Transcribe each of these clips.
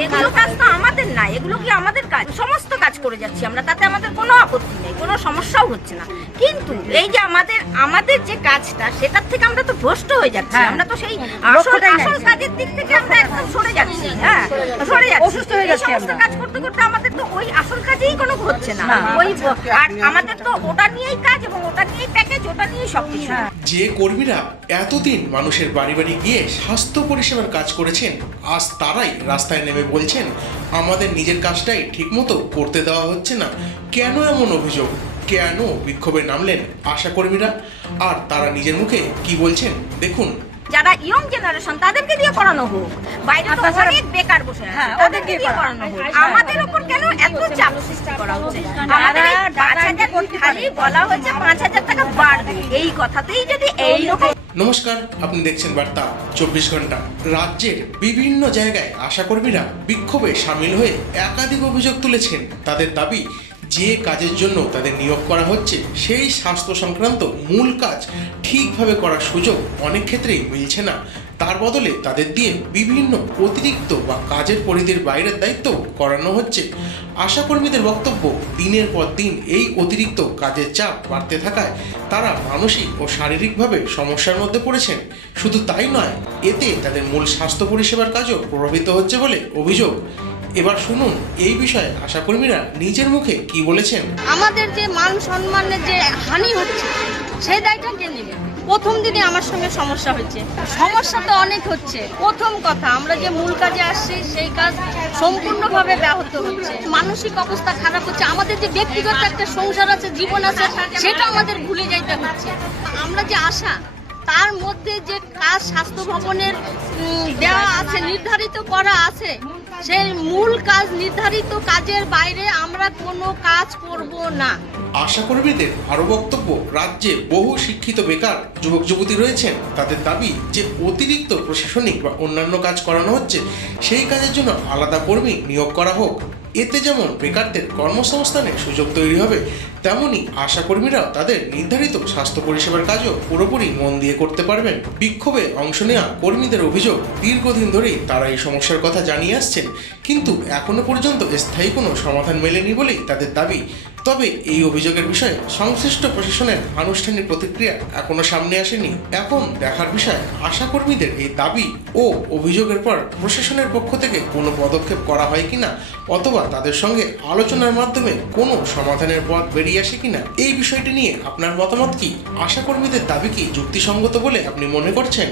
এগুলো কাজ তো আমাদের না, এগুলো কি আমাদের কাজ? সমস্ত কাজ করে যাচ্ছি আমরা, তাতে আমাদের কোনো আপত্তি নেই, কোনো সমস্যাও হচ্ছে না। কিন্তু এই যে আমাদের যে কাজটা, সেটার থেকে আমরা তো ভ্রষ্ট হয়ে যাচ্ছি। আমরা তো সেই আসল কাজের দিক থেকে আমরা একদম সরে যাচ্ছি। হ্যাঁ, সরে যাচ্ছি, অসুস্থ হয়ে যাচ্ছি। সমস্ত কাজ করতে করতে আমাদের তো ওই আসল কাজেই কোনো হচ্ছে না। ওই আর আমাদের তো ওটা নিয়েই কাজ, এবং ওটা নিয়েই প্যাকেজ, ওটা নিয়েই সবকিছু। যে কর্মীরা এতদিন মানুষের বাড়ি বাড়ি গিয়ে স্বাস্থ্য পরিষেবার কাজ করেছেন, আজ তারাই রাস্তায় নেমে বলছেন আমাদের নিজের কাজটাই ঠিকমতো করতে দেওয়া হচ্ছে না। কেন এমন অভিযোগ? কেন বিক্ষোভে নামলেন আশা কর্মীরা? আর তারা নিজের মুখে কি বলছেন দেখুন। যারা ইয়ং জেনারেশন, তাদেরকে দিয়ে করানো হোক। বাইরে তো অনেক বেকার বসে আছে, তাদেরকে দিয়ে করানো হোক। আমাদের উপর কেন এত চাপ সৃষ্টি করা হচ্ছে? আমাদের ৫,০০০ খালি বলা হচ্ছে ৫,০০০ টাকা বাড়বে, এই কথাতেই যদি এই রকম। নমস্কার, আপনি দেখছেন বার্তা ২৪ ঘন্টা। রাজ্যের বিভিন্ন জায়গায় আশাকর্মীরা বিক্ষোভে সামিল হয়ে একাধিক অভিযোগ তুলেছেন। তাদের দাবি, যে কাজের জন্য তাদের নিয়োগ করা হচ্ছে সেই স্বাস্থ্য সংক্রান্ত মূল কাজ ঠিকভাবে করার সুযোগ অনেক ক্ষেত্রেই মিলছে না। তার বদলে তাদের দিয়ে বিভিন্ন অতিরিক্ত বা কাজের পরিধির বাইরের দায়িত্ব করানো হচ্ছে। আশাকর্মীদের বক্তব্য, দিনের পর দিন এই অতিরিক্ত কাজের চাপ বাড়তে থাকায় তারা মানসিক ও শারীরিকভাবে সমস্যার মধ্যে পড়েছেন। শুধু তাই নয়, এতে তাদের মূল স্বাস্থ্য পরিষেবার কাজও প্রভাবিত হচ্ছে বলে অভিযোগ। এবার শুনুন এই বিষয়ে আশাকর্মীরা নিজের মুখে কি বলেছেন। আমাদের যে মান সম্মানের যে হানি হচ্ছে, সেই দায়টা কে নেবে? প্রথম দিনে আমার সঙ্গে সমস্যা হচ্ছে, সমস্যা তো অনেক হচ্ছে। প্রথম কথা, আমরা যে মূল কাজে আসছি সেই কাজ সম্পূর্ণভাবে ব্যাহত হচ্ছে, মানসিক অবস্থা খারাপ হচ্ছে। আমাদের যে ব্যক্তিগত একটা সংসার আছে, জীবন আছে, সেটা আমাদের ভুলে যাইতে হচ্ছে। আমরা যে আশা, তার মধ্যে যে কাজ স্বাস্থ্য ভবনের দেওয়া আছে, নির্ধারিত করা আছে, সেই মূল কাজ, নির্ধারিত কাজের বাইরে আমরা কোনো কাজ করব না। আশাকর্মীদের আরো বক্তব্য, রাজ্যে বহু শিক্ষিত বেকার যুবক যুবতী রয়েছেন। তাদের দাবি যে অতিরিক্ত প্রশাসনিক বা অন্যান্য কাজ করানো হচ্ছে, সেই কাজের জন্য আলাদা কর্মী নিয়োগ করা হোক। এতে যেমন বেকারদের কর্মসংস্থানের সুযোগ তৈরি হবে, তেমনি আশাকর্মীরাও তাদের নির্ধারিত স্বাস্থ্য পরিষেবার কাজও পুরোপুরি মন দিয়ে করতে পারবেন। বিক্ষোভে অংশ নেওয়া কর্মীদের অভিযোগ, দীর্ঘদিন ধরেই তারা এই সমস্যার কথা জানিয়ে আসছেন, কিন্তু এখনো পর্যন্ত স্থায়ী কোনো সমাধান মেলেনি বলেই তাদের দাবি। তবে এই অভিযোগের বিষয়ে সংশ্লিষ্ট প্রশাসনের আনুষ্ঠানিক প্রতিক্রিয়া এখনো সামনে আসেনি। এখন দেখার বিষয়, আশাকর্মীদের এই দাবি ও অভিযোগের পর প্রশাসনের পক্ষ থেকে কোনো পদক্ষেপ করা হয় কিনা, অথবা তাদের সঙ্গে আলোচনার মাধ্যমে কোনো সমাধানের পথ বেরিয়ে আসে কিনা। এই বিষয়টি নিয়ে আপনার মতামত কি? আশাকর্মীদের দাবি কি যুক্তিসঙ্গত বলে আপনি মনে করছেন,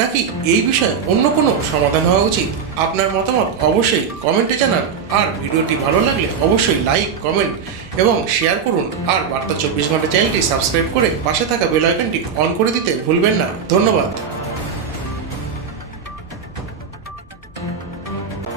নাকি এই বিষয়ে অন্য কোনো সমাধান হওয়া উচিত? আপনার মতামত অবশ্যই কমেন্টে জানান। আর ভিডিওটি ভালো লাগলে অবশ্যই লাইক, কমেন্ট এবং শেয়ার করুন। আর বার্তা ২৪ ঘন্টা চ্যানেলটি সাবস্ক্রাইব করে পাশে থাকা বেল আইকনটি অন করে দিতে ভুলবেন না। ধন্যবাদ।